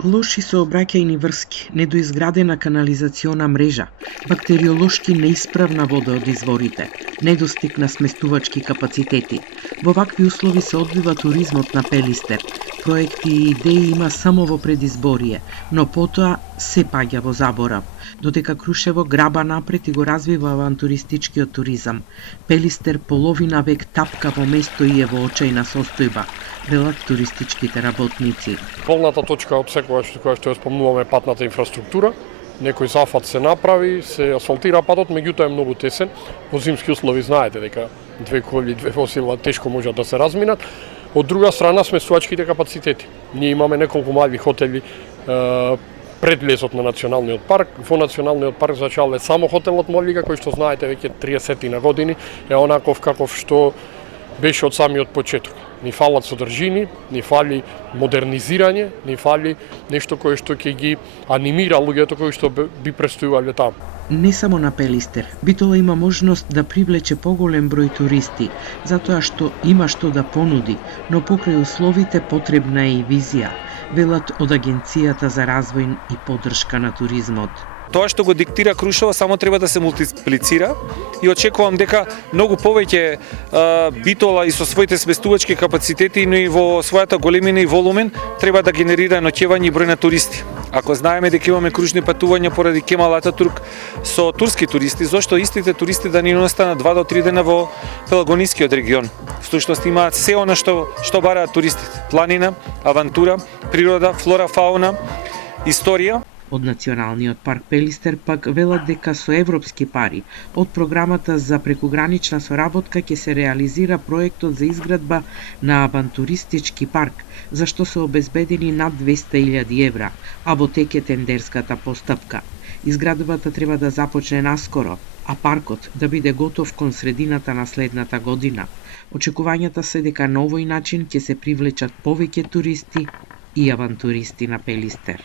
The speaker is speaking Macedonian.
Лоши сообраќајни врски, недоизградена канализациона мрежа, бактериолошки неисправна вода од изворите, недостиг на сместувачки капацитети. Во вакви услови се одвива туризмот на Пелистер. Проекти и идеи има само во предизборие, но потоа се паѓа во заборав, додека Крушево граба напред и го развива авантуристичкиот туризам. Пелистер половина век тапка во место и е во очајна состојба, велат туристичките работници. Полната точка од секогаш која што ја спомнуваме патната инфраструктура, некој зафат се направи, се асфалтира патот, меѓутоа е многу тесен. Во зимски услови знаете дека две коли, две возила тешко можат да се разминат. Од друга страна сместувачките капацитети. Ние имаме неколку мали хотели пред влезот на Националниот парк. Во Националниот парк зачал е само хотелот Молига, кој што знаете веќе 30 на години е онаков каков што беше од самиот почеток. Ни фалат содржини, ни фали модернизирање, ни фали нешто кое што ќе ги анимира луѓето кои што би престојувале таму. Не само на Пелистер, Битола има можност да привлече поголем број туристи, затоа што има што да понуди, но покрај условите потребна е и визија, велат од Агенцијата за развој и поддршка на туризмот. Тоа што го диктира Крушево само треба да се мултиплицира и очекувам дека многу повеќе Битола и со своите сместувачки капацитети, но и во својата големина и волумен треба да генерира ноќевање и број на туристи. Ако знаеме дека имаме кружни патувања поради Кемал Ататурк со турски туристи, зошто истите туристи да не останат 2 до 3 дена во Пелагонискиот регион? Всушност имаат се она што бараат туристите: планина, авантура, природа, флора, фауна, историја. Од Националниот парк Пелистер пак велат дека со европски пари од програмата за прекугранична соработка ќе се реализира проектот за изградба на авантуристички парк, за што се обезбедени над 200.000 евра, а во тек е тендерската постапка. Изградбата треба да започне наскоро, а паркот да биде готов кон средината на следната година. Очекувањата се дека на овој начин ќе се привлечат повеќе туристи и авантуристи на Пелистер.